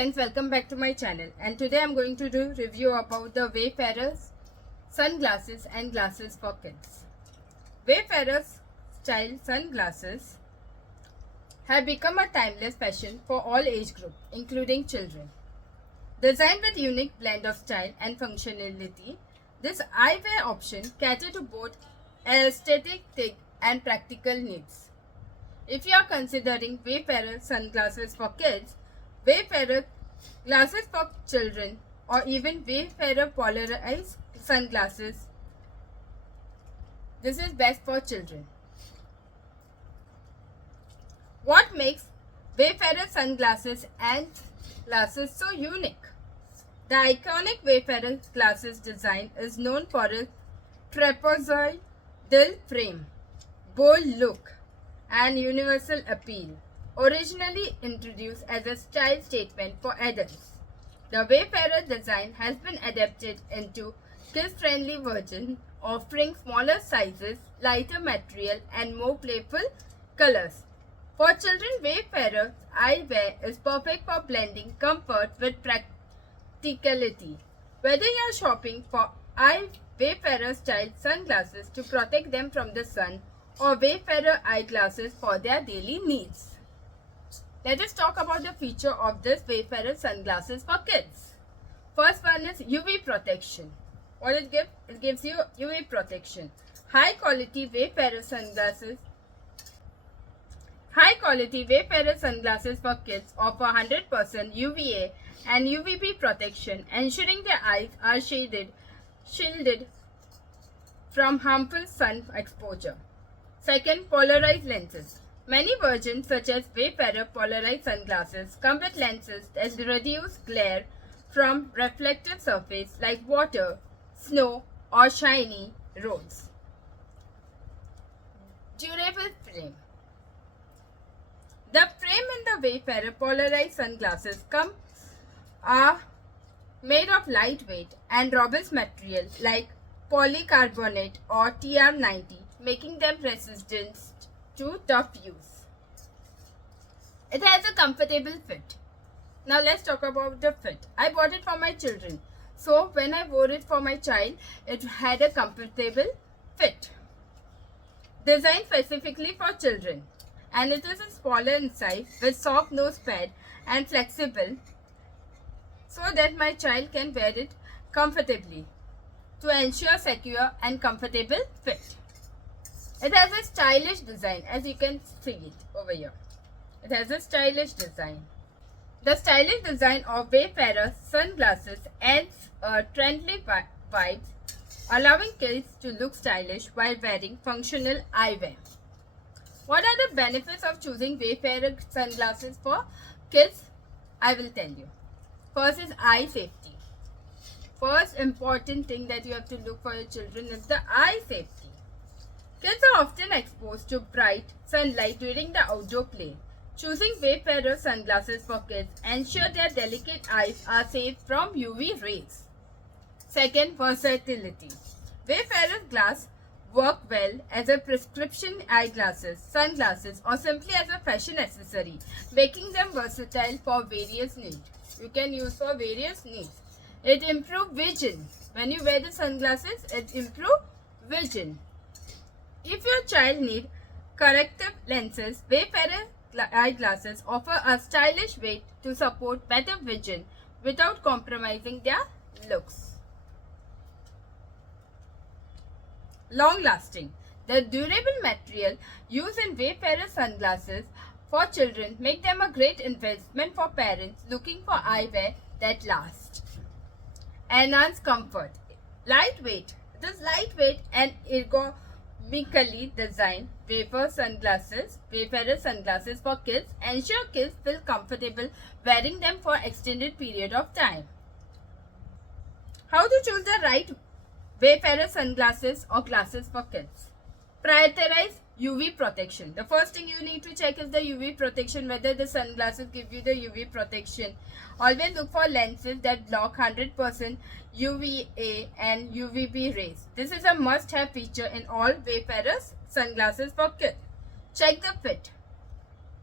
friends, welcome back to my channel, and today I'm going to do review about the Wayfarer's sunglasses and glasses for kids. Wayfarer's style sunglasses have become a timeless fashion for all age groups, including children. Designed with unique blend of style and functionality, this eyewear option caters to both aesthetic and practical needs. If you are considering Wayfarer sunglasses for kids, Wayfarer glasses for children, or even Wayfarer polarized sunglasses, this is best for children. What makes Wayfarer sunglasses and glasses so unique? The iconic Wayfarer glasses design is known for its trapezoidal frame, bold look, and universal appeal. Originally introduced as a style statement for adults, the Wayfarer design has been adapted into kids-friendly version, offering smaller sizes, lighter material, and more playful colors. For children, Wayfarer eyewear is perfect for blending comfort with practicality. Whether you are shopping for Wayfarer style sunglasses to protect them from the sun, or Wayfarer eyeglasses for their daily needs. Let us talk about the feature of this Wayfarer sunglasses for kids. First one is UV protection. What it gives? It gives you UV protection. High quality Wayfarer sunglasses for kids offer 100% UVA and UVB protection, ensuring their eyes are shielded from harmful sun exposure. Second, polarized lenses. Many versions such as Wayfarer polarized sunglasses come with lenses that reduce glare from reflective surface like water, snow, or shiny roads. Durable frame. The frame in the Wayfarer polarized sunglasses are made of lightweight and robust material like polycarbonate or TR90, making them resistant to tough use. It has a comfortable fit. Now let's talk about the fit. I bought it for my children. So when I wore it for my child, it had a comfortable fit. Designed specifically for children. And it is a smaller in size with soft nose pad and flexible so that my child can wear it comfortably to ensure secure and comfortable fit. It has a stylish design, as you can see it over here. It has a stylish design. The stylish design of Wayfarer sunglasses adds a trendy vibe, allowing kids to look stylish while wearing functional eyewear. What are the benefits of choosing Wayfarer sunglasses for kids? I will tell you. First is eye safety. First important thing that you have to look for your children is the eye safety. Kids are often exposed to bright sunlight during the outdoor play. Choosing Wayfarer sunglasses for kids ensure their delicate eyes are safe from UV rays. Second, versatility. Wayfarer glass work well as a prescription eyeglasses, sunglasses, or simply as a fashion accessory, making them versatile for various needs. You can use for various needs. It improves vision. When you wear the sunglasses, it improves vision. If your child needs corrective lenses, Wayfarer eyeglasses offer a stylish way to support better vision without compromising their looks. Long lasting. The durable material used in Wayfarer sunglasses for children make them a great investment for parents looking for eyewear that lasts. Enhanced comfort. Lightweight. It is lightweight and ergonomically designed Wayfarer sunglasses for kids ensure kids feel comfortable wearing them for extended period of time. How to choose the right Wayfarer sunglasses or glasses for kids? Prioritize UV protection. The first thing you need to check is the UV protection, whether the sunglasses give you the UV protection. Always look for lenses that block 100% UVA and UVB rays. This is a must-have feature in all Wayfarer sunglasses for kids. Check the fit.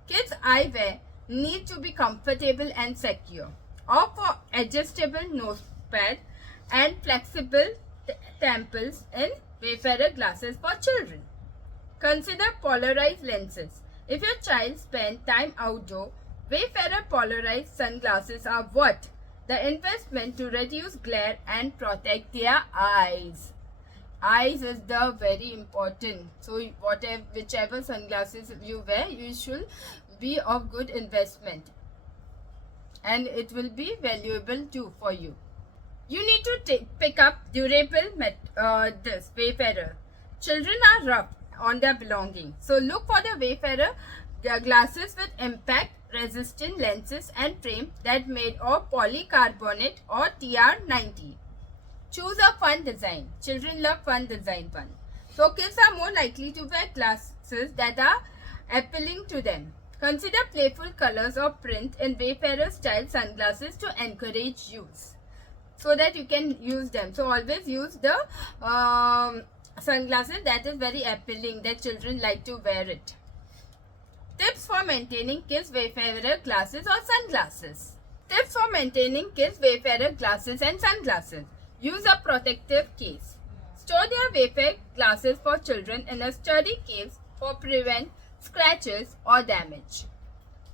Kids' eyewear need to be comfortable and secure. or for adjustable nose pad and flexible temples in Wayfarer glasses for children. Consider polarized lenses. If your child spends time outdoor, Wayfarer polarized sunglasses are worth the investment to reduce glare and protect their eyes. Eyes is the very important. So whichever sunglasses you wear, you should be of good investment, and it will be valuable too for you. You need to pick up durable this Wayfarer. Children are rough on their belongings, so look for the Wayfarer glasses with impact resistant lenses and frame that made of polycarbonate or TR90. Choose a fun design. Children love fun design one. So kids are more likely to wear glasses that are appealing to them. Consider playful colors or print in Wayfarer style sunglasses to encourage use, so that you can use them. So always use the sunglasses that is very appealing, that children like to wear it. Tips for maintaining kids Wayfarer glasses or sunglasses. Tips for maintaining kids Wayfarer glasses and sunglasses. Use a protective case. Store their Wayfarer glasses for children in a sturdy case for prevent scratches or damage.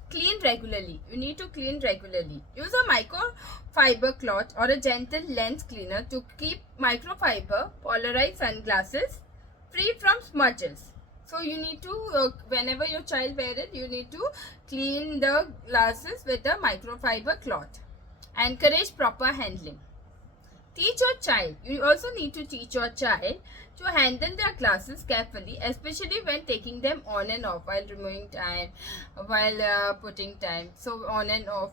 Clean regularly. You need to clean regularly. Use a microfiber cloth or a gentle lens cleaner to keep microfiber polarized sunglasses free from smudges. So you need to, whenever your child wear it, you need to clean the glasses with a microfiber cloth. Encourage proper handling. Teach your child. You also need to teach your child to handle their glasses carefully, especially when taking them on and off, while removing time, while putting time. So on and off,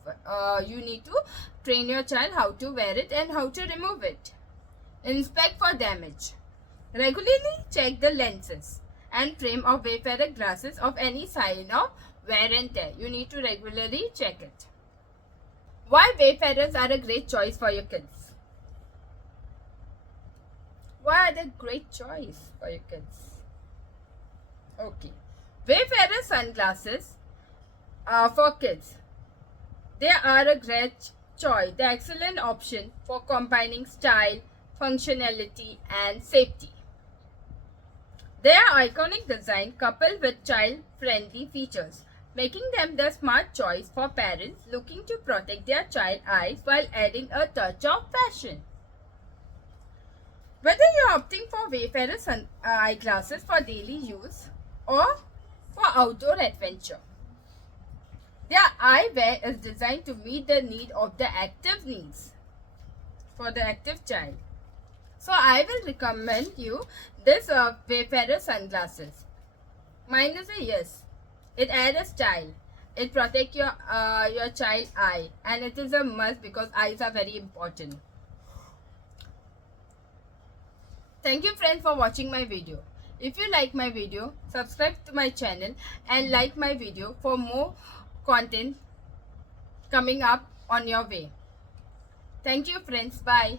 you need to train your child how to wear it and how to remove it. Inspect for damage. Regularly check the lenses and frame of Wayfarer glasses of any sign of wear and tear. You need to regularly check it. Why Wayfarers are a great choice for your kids? Why are they great choice for your kids? Okay. Wayfarer sunglasses for kids. They are a great choice. The excellent option for combining style, functionality and safety. Their iconic design coupled with child-friendly features, making them the smart choice for parents looking to protect their child's eyes while adding a touch of fashion. Whether you are opting for Wayfarer eyeglasses for daily use or for outdoor adventure, their eyewear is designed to meet the need of the active needs for the active child. So I will recommend you this Wayfarer sunglasses. Mine is a yes. It adds a style. It protects your child's eye, and it is a must because eyes are very important. Thank you friends for watching my video. If you like my video, subscribe to my channel and like my video for more content coming up on your way. Thank you friends. Bye.